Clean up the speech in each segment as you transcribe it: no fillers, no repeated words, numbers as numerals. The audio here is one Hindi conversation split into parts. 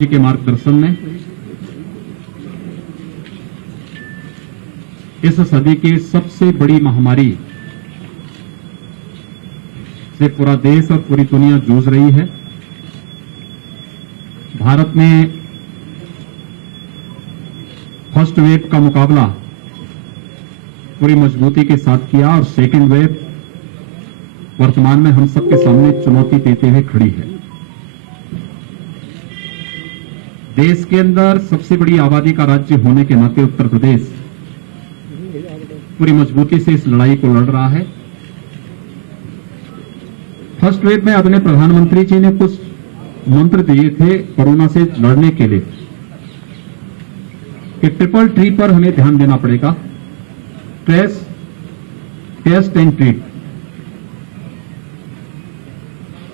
जी के मार्गदर्शन में इस सदी की सबसे बड़ी महामारी से पूरा देश और पूरी दुनिया जूझ रही है। भारत ने फर्स्ट वेव का मुकाबला पूरी मजबूती के साथ किया और सेकंड वेव वर्तमान में हम सबके सामने चुनौती देते हुए खड़ी है। देश के अंदर सबसे बड़ी आबादी का राज्य होने के नाते उत्तर प्रदेश पूरी मजबूती से इस लड़ाई को लड़ रहा है। फर्स्ट वेव में आदरणीय प्रधानमंत्री जी ने कुछ मंत्र दिए थे कोरोना से लड़ने के लिए कि ट्रिपल ट्री पर हमें ध्यान देना पड़ेगा। Trace, test and treat.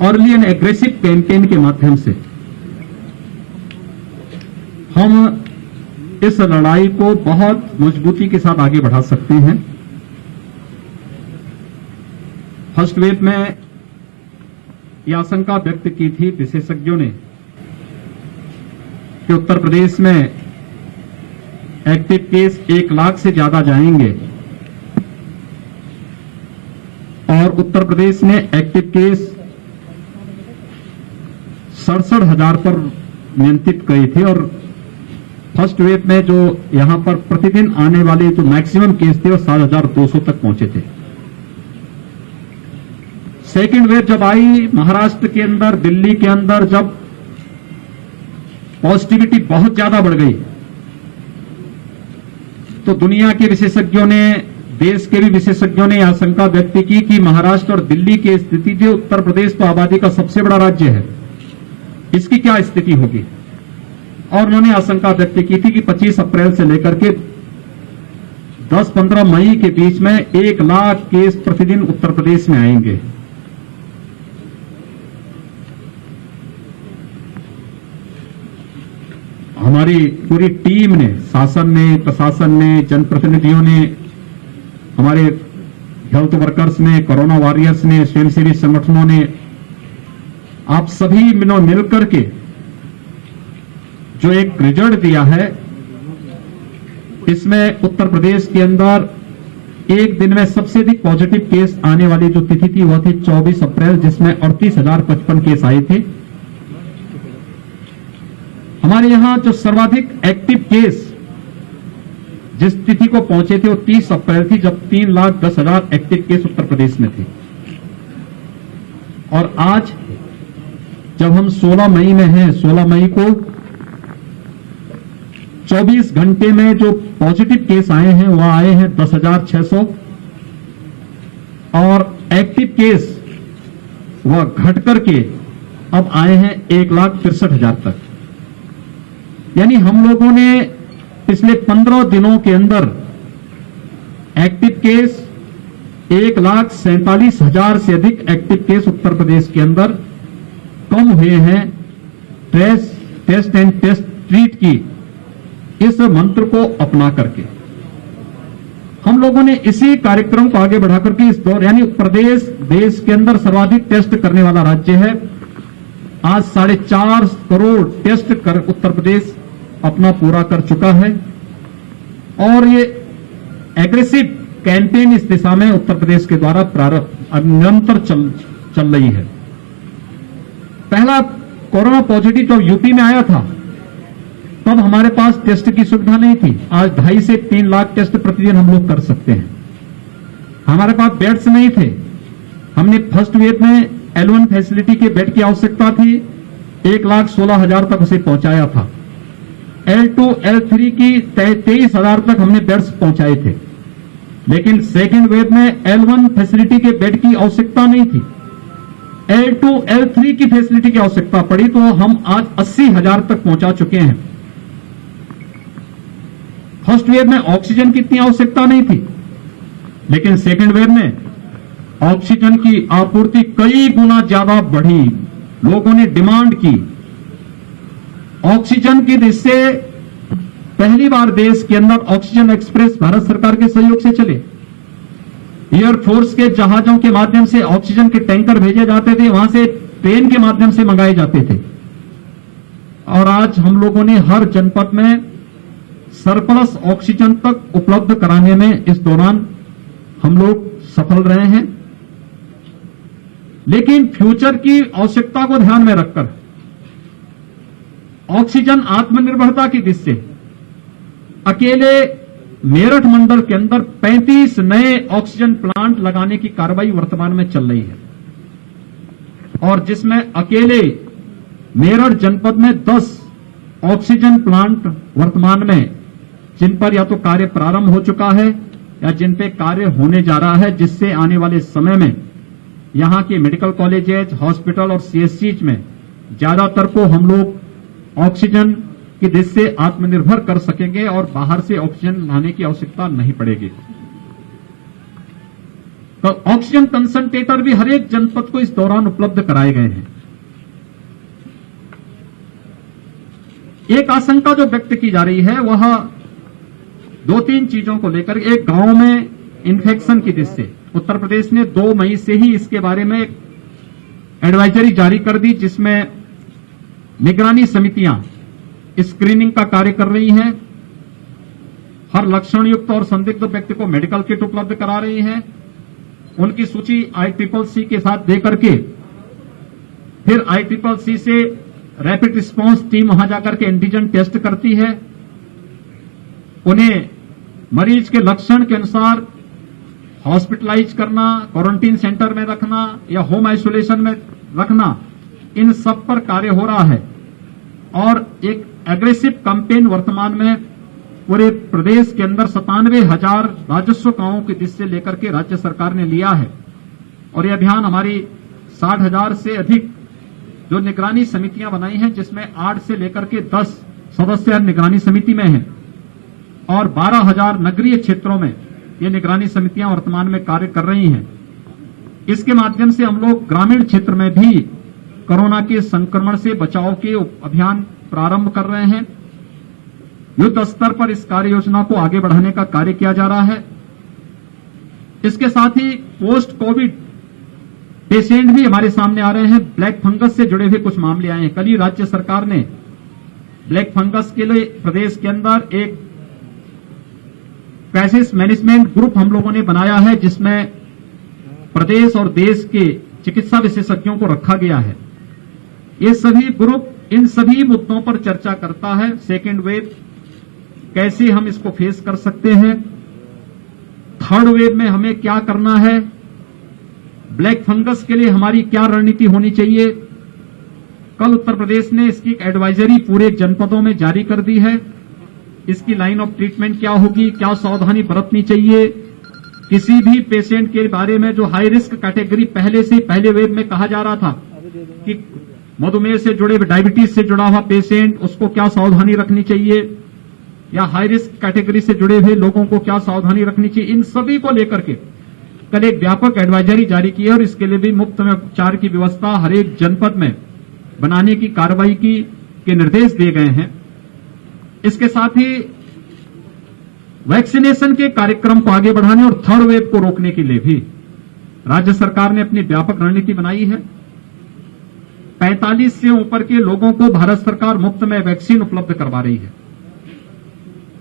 Early and aggressive campaign के माध्यम से हम इस लड़ाई को बहुत मजबूती के साथ आगे बढ़ा सकते हैं। फर्स्ट वेव में यह आशंका व्यक्त की थी विशेषज्ञों ने कि उत्तर प्रदेश में एक्टिव केस 1 लाख से ज्यादा जाएंगे और उत्तर प्रदेश में एक्टिव केस 67,000 पर नियंत्रित गए थे और फर्स्ट वेव में जो यहां पर प्रतिदिन आने वाले जो मैक्सिमम केस थे वो 7,200 तक पहुंचे थे। सेकेंड वेव जब आई महाराष्ट्र के अंदर, दिल्ली के अंदर जब पॉजिटिविटी बहुत ज्यादा बढ़ गई तो दुनिया के विशेषज्ञों ने, देश के भी विशेषज्ञों ने आशंका व्यक्त की कि महाराष्ट्र और दिल्ली की स्थिति, जो उत्तर प्रदेश तो आबादी का सबसे बड़ा राज्य है, इसकी क्या स्थिति होगी। और उन्होंने आशंका व्यक्त की थी कि 25 अप्रैल से लेकर के 10-15 मई के बीच में 1 लाख केस प्रतिदिन उत्तर प्रदेश में आएंगे। हमारी पूरी टीम ने, शासन ने, प्रशासन ने, जनप्रतिनिधियों ने, हमारे हेल्थ वर्कर्स ने, कोरोना वॉरियर्स ने, स्वयंसेवी संगठनों ने, आप सभी मिलकर के जो एक रिजल्ट दिया है, इसमें उत्तर प्रदेश के अंदर एक दिन में सबसे अधिक पॉजिटिव केस आने वाली जो तिथि थी वह थी 24 अप्रैल, जिसमें 38,055 केस आए थे। हमारे यहां जो सर्वाधिक एक्टिव केस जिस तिथि को पहुंचे थे वो 30 अप्रैल थी, जब 3,10,000 एक्टिव केस उत्तर प्रदेश में थे। और आज जब हम 16 मई में हैं, 16 मई को 24 घंटे में जो पॉजिटिव केस आए हैं वह आए हैं 10,600 और एक्टिव केस वह घट करके अब आए हैं 1,63,000 तक। यानी हम लोगों ने पिछले 15 दिनों के अंदर एक्टिव केस 1,47,000 से अधिक एक्टिव केस उत्तर प्रदेश के अंदर कम हुए हैं। टेस्ट एंड टेस्ट ट्रीट की इस मंत्र को अपना करके हम लोगों ने इसी कार्यक्रम को आगे बढ़ा करके इस दौर, यानी प्रदेश देश के अंदर सर्वाधिक टेस्ट करने वाला राज्य है। आज 4.5 करोड़ टेस्ट कर उत्तर प्रदेश अपना पूरा कर चुका है और ये एग्रेसिव कैंपेन इस दिशा में उत्तर प्रदेश के द्वारा प्रारंभ निरंतर चल रही है। पहला कोरोना पॉजिटिव जब यूपी में आया था तब हमारे पास टेस्ट की सुविधा नहीं थी। आज 2.5 से 3 लाख टेस्ट प्रतिदिन हम लोग कर सकते हैं। हमारे पास बेड्स नहीं थे। हमने फर्स्ट वेव में L1 फैसिलिटी के बेड की आवश्यकता थी, 1,16,000 तक उसे पहुंचाया था। L2, L3 की 23,000 तक हमने बेड्स पहुंचाए थे। लेकिन सेकेंड वेव में L1 फैसिलिटी के बेड की आवश्यकता नहीं थी, L2, L3 की फैसिलिटी की आवश्यकता पड़ी, तो हम आज 80,000 तक पहुंचा चुके हैं। फर्स्ट वेव में ऑक्सीजन की इतनी आवश्यकता नहीं थी, लेकिन सेकेंड वेव में ऑक्सीजन की आपूर्ति कई गुना ज्यादा बढ़ी। लोगों ने डिमांड की ऑक्सीजन की, जिससे पहली बार देश के अंदर ऑक्सीजन एक्सप्रेस भारत सरकार के सहयोग से चले। एयरफोर्स के जहाजों के माध्यम से ऑक्सीजन के टैंकर भेजे जाते थे, वहां से ट्रेन के माध्यम से मंगाए जाते थे। और आज हम लोगों ने हर जनपद में सरप्लस ऑक्सीजन तक उपलब्ध कराने में इस दौरान हम लोग सफल रहे हैं। लेकिन फ्यूचर की आवश्यकता को ध्यान में रखकर ऑक्सीजन आत्मनिर्भरता की दृष्टि से अकेले मेरठ मंडल के अंदर 35 नए ऑक्सीजन प्लांट लगाने की कार्रवाई वर्तमान में चल रही है और जिसमें अकेले मेरठ जनपद में 10 ऑक्सीजन प्लांट वर्तमान में जिन पर या तो कार्य प्रारंभ हो चुका है या जिन पे कार्य होने जा रहा है, जिससे आने वाले समय में यहां के मेडिकल कॉलेजेज, हॉस्पिटल और सीएससीज में ज्यादातर को हम लोग ऑक्सीजन की दृष्टि से आत्मनिर्भर कर सकेंगे और बाहर से ऑक्सीजन लाने की आवश्यकता नहीं पड़ेगी। तो ऑक्सीजन कंसंट्रेटर भी हर एक जनपद को इस दौरान उपलब्ध कराए गए हैं। एक आशंका जो व्यक्त की जा रही है वह 2-3 चीजों को लेकर, एक गांव में इन्फेक्शन की दृष्टि से उत्तर प्रदेश ने 2 मई से ही इसके बारे में एडवाइजरी जारी कर दी, जिसमें निगरानी समितियां स्क्रीनिंग का कार्य कर रही हैं, हर लक्षण युक्त और संदिग्ध व्यक्ति को मेडिकल किट उपलब्ध करा रही हैं, उनकी सूची ICCC के साथ देकर के फिर ICCC से रैपिड रिस्पांस टीम वहां जाकर के एंटीजन टेस्ट करती है, उन्हें मरीज के लक्षण के अनुसार हॉस्पिटलाइज करना, क्वारंटीन सेंटर में रखना या होम आइसोलेशन में रखना, इन सब पर कार्य हो रहा है। और एक एग्रेसिव कैंपेन वर्तमान में पूरे प्रदेश के अंदर 97,000 राजस्व गांवों की दृष्टि से लेकर के राज्य सरकार ने लिया है और यह अभियान हमारी 60,000 से अधिक जो निगरानी समितियां बनाई हैं, जिसमें 8 से लेकर के 10 सदस्य निगरानी समिति में हैं और 12,000 नगरीय क्षेत्रों में ये निगरानी समितियां वर्तमान में कार्य कर रही हैं। इसके माध्यम से हम लोग ग्रामीण क्षेत्र में भी कोरोना के संक्रमण से बचाव के अभियान प्रारंभ कर रहे हैं। युद्ध स्तर पर इस कार्य योजना को आगे बढ़ाने का कार्य किया जा रहा है। इसके साथ ही पोस्ट कोविड पेशेंट भी हमारे सामने आ रहे हैं। ब्लैक फंगस से जुड़े हुए कुछ मामले आए हैं। कल ही राज्य सरकार ने ब्लैक फंगस के लिए प्रदेश के अंदर एक क्राइसिस मैनेजमेंट ग्रुप हम लोगों ने बनाया है, जिसमें प्रदेश और देश के चिकित्सा विशेषज्ञों को रखा गया है। ये सभी ग्रुप इन सभी मुद्दों पर चर्चा करता है। सेकेंड वेव कैसे हम इसको फेस कर सकते हैं, थर्ड वेव में हमें क्या करना है, ब्लैक फंगस के लिए हमारी क्या रणनीति होनी चाहिए। कल उत्तर प्रदेश ने इसकी एडवाइजरी पूरे जनपदों में जारी कर दी है। इसकी लाइन ऑफ ट्रीटमेंट क्या होगी, क्या सावधानी बरतनी चाहिए, किसी भी पेशेंट के बारे में जो हाई रिस्क कैटेगरी पहले से पहले वेव में कहा जा रहा था कि मधुमेह से जुड़े, डायबिटीज से जुड़ा हुआ पेशेंट, उसको क्या सावधानी रखनी चाहिए, या हाई रिस्क कैटेगरी से जुड़े हुए लोगों को क्या सावधानी रखनी चाहिए, इन सभी को लेकर के कल एक व्यापक एडवाइजरी जारी की है और इसके लिए भी मुफ्त में उपचार की व्यवस्था हर एक जनपद में बनाने की कार्रवाई के निर्देश दिए गए हैं। इसके साथ ही वैक्सीनेशन के कार्यक्रम को आगे बढ़ाने और थर्ड वेव को रोकने के लिए भी राज्य सरकार ने अपनी व्यापक रणनीति बनाई है। 45 से ऊपर के लोगों को भारत सरकार मुफ्त में वैक्सीन उपलब्ध करवा रही है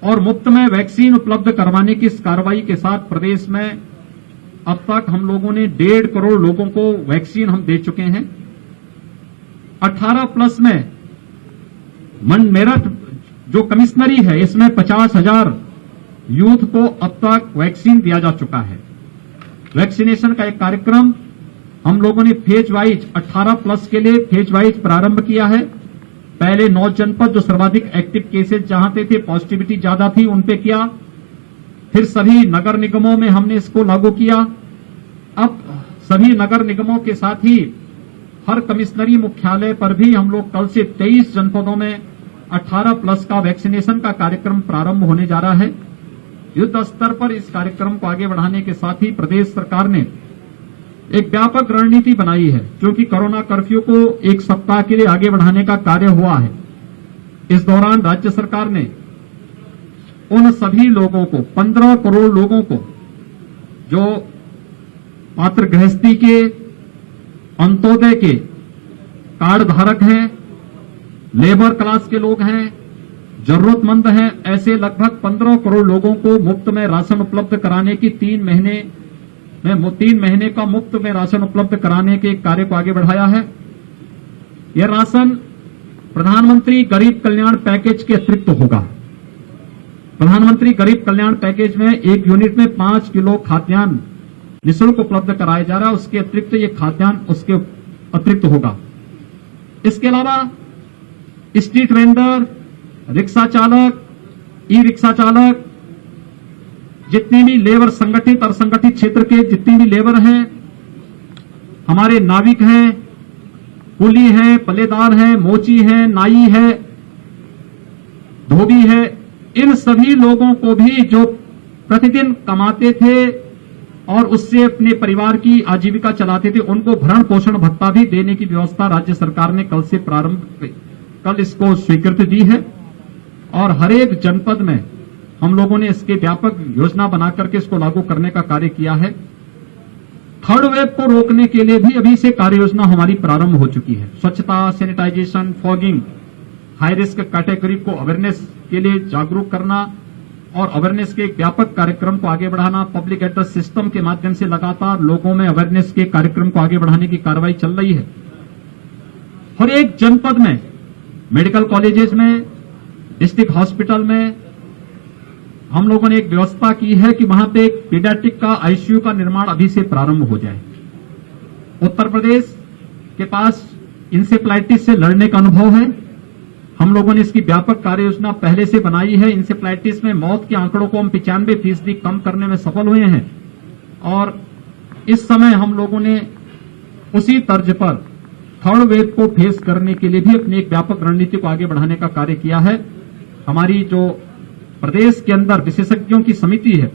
और मुफ्त में वैक्सीन उपलब्ध करवाने की इस कार्रवाई के साथ प्रदेश में अब तक हम लोगों ने 1.5 करोड़ लोगों को वैक्सीन हम दे चुके हैं। 18 प्लस में मेरठ जो कमिश्नरी है, इसमें 50,000 यूथ को अब तक वैक्सीन दिया जा चुका है। वैक्सीनेशन का एक कार्यक्रम हम लोगों ने फेज वाइज 18 प्लस के लिए फेज वाइज प्रारंभ किया है। पहले 9 जनपद जो सर्वाधिक एक्टिव केसेस जहां थे, पॉजिटिविटी ज्यादा थी, उन पे किया। फिर सभी नगर निगमों में हमने इसको लागू किया। अब सभी नगर निगमों के साथ ही हर कमिश्नरी मुख्यालय पर भी हम लोग कल से 23 जनपदों में 18 प्लस का वैक्सीनेशन का कार्यक्रम प्रारंभ होने जा रहा है। युद्ध स्तर पर इस कार्यक्रम को आगे बढ़ाने के साथ ही प्रदेश सरकार ने एक व्यापक रणनीति बनाई है, क्योंकि कोरोना कर्फ्यू को 1 सप्ताह के लिए आगे बढ़ाने का कार्य हुआ है। इस दौरान राज्य सरकार ने उन सभी लोगों को, 15 करोड़ लोगों को जो पात्र गृहस्थी के, अंत्योदय के कार्ड धारक हैं, लेबर क्लास के लोग हैं, जरूरतमंद हैं, ऐसे लगभग 15 करोड़ लोगों को मुफ्त में राशन उपलब्ध कराने की 3 महीने का मुफ्त में राशन उपलब्ध कराने के कार्य को आगे बढ़ाया है। यह राशन प्रधानमंत्री गरीब कल्याण पैकेज के अतिरिक्त होगा। प्रधानमंत्री गरीब कल्याण पैकेज में एक यूनिट में 5 किलो खाद्यान्न निःशुल्क उपलब्ध कराया जा रहा है, उसके अतिरिक्त ये खाद्यान्न उसके अतिरिक्त होगा। इसके अलावा स्ट्रीट वेंडर, रिक्शा चालक, ई रिक्शा चालक, जितनी भी लेबर संगठित और असंगठित क्षेत्र के जितनी भी लेबर हैं, हमारे नाविक हैं, कुली हैं, पल्लेदार हैं, मोची हैं, नाई है, धोबी है, इन सभी लोगों को भी जो प्रतिदिन कमाते थे और उससे अपने परिवार की आजीविका चलाते थे, उनको भरण पोषण भत्ता भी देने की व्यवस्था राज्य सरकार ने कल इसको स्वीकृति दी है। और हर एक जनपद में हम लोगों ने इसके व्यापक योजना बनाकर के इसको लागू करने का कार्य किया है। थर्ड वेव को रोकने के लिए भी अभी से कार्य योजना हमारी प्रारंभ हो चुकी है। स्वच्छता, sanitization, fogging, high risk category को अवेयरनेस के लिए जागरूक करना और अवेयरनेस के एक व्यापक कार्यक्रम को आगे बढ़ाना। पब्लिक एड्रेस सिस्टम के माध्यम से लगातार लोगों में अवेयरनेस के कार्यक्रम को आगे बढ़ाने की कार्रवाई चल रही है। हर एक जनपद में, मेडिकल कॉलेजेस में, डिस्ट्रिक्ट हॉस्पिटल में हम लोगों ने एक व्यवस्था की है कि वहां पे एक पीडियाट्रिक का आईसीयू का निर्माण अभी से प्रारंभ हो जाए। उत्तर प्रदेश के पास इंसेफ्लाइटिस से लड़ने का अनुभव है। हम लोगों ने इसकी व्यापक कार्य योजना पहले से बनाई है। इंसेफ्लाइटिस में मौत के आंकड़ों को हम 95% कम करने में सफल हुए हैं और इस समय हम लोगों ने उसी तर्ज पर थर्ड वेव को फेस करने के लिए भी अपनी एक व्यापक रणनीति को आगे बढ़ाने का कार्य किया है। हमारी जो प्रदेश के अंदर विशेषज्ञों की समिति है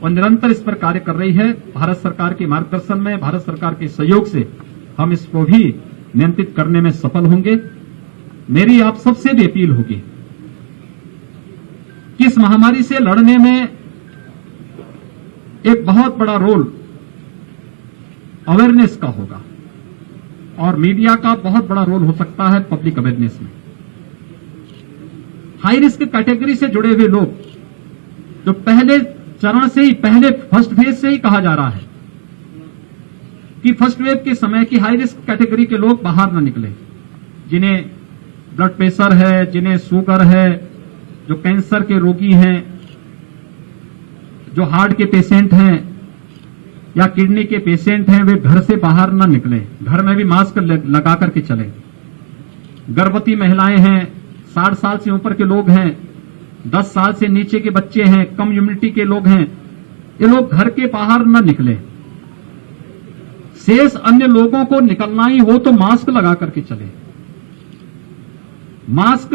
वो निरंतर इस पर कार्य कर रही है। भारत सरकार के मार्गदर्शन में, भारत सरकार के सहयोग से हम इसको भी नियंत्रित करने में सफल होंगे। मेरी आप सबसे भी अपील होगी कि इस महामारी से लड़ने में एक बहुत बड़ा रोल अवेयरनेस का होगा और मीडिया का बहुत बड़ा रोल हो सकता है पब्लिक अवेयरनेस में। हाई रिस्क कैटेगरी से जुड़े हुए लोग जो पहले चरण से ही, पहले फर्स्ट फेज से ही कहा जा रहा है कि फर्स्ट वेव के समय की हाई रिस्क कैटेगरी के लोग बाहर न निकले, जिन्हें ब्लड प्रेशर है, जिन्हें शुगर है, जो कैंसर के रोगी हैं, जो हार्ट के पेशेंट हैं या किडनी के पेशेंट हैं, वे घर से बाहर न निकले, घर में भी मास्क लगा करके चले। गर्भवती महिलाएं हैं, 60 साल से ऊपर के लोग हैं, 10 साल से नीचे के बच्चे हैं, कम इम्यूनिटी के लोग हैं, ये लोग घर के बाहर न निकले। शेष अन्य लोगों को निकलना ही हो तो मास्क लगा करके चले, मास्क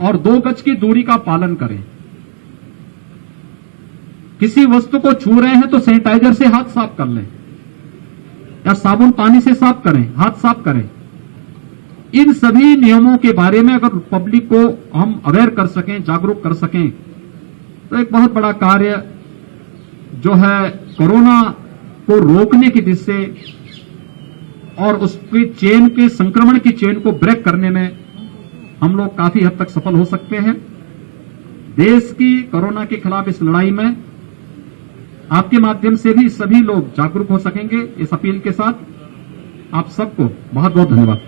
और 2 गज की दूरी का पालन करें। किसी वस्तु को छू रहे हैं तो सैनिटाइजर से हाथ साफ कर लें या साबुन पानी से साफ करें, हाथ साफ करें। इन सभी नियमों के बारे में अगर पब्लिक को हम अवेयर कर सकें, जागरूक कर सकें, तो एक बहुत बड़ा कार्य जो है कोरोना को रोकने की दिशा से और उसकी चेन के संक्रमण की चेन को ब्रेक करने में हम लोग काफी हद तक सफल हो सकते हैं। देश की कोरोना के खिलाफ इस लड़ाई में आपके माध्यम से भी सभी लोग जागरूक हो सकेंगे। इस अपील के साथ आप सबको बहुत बहुत धन्यवाद।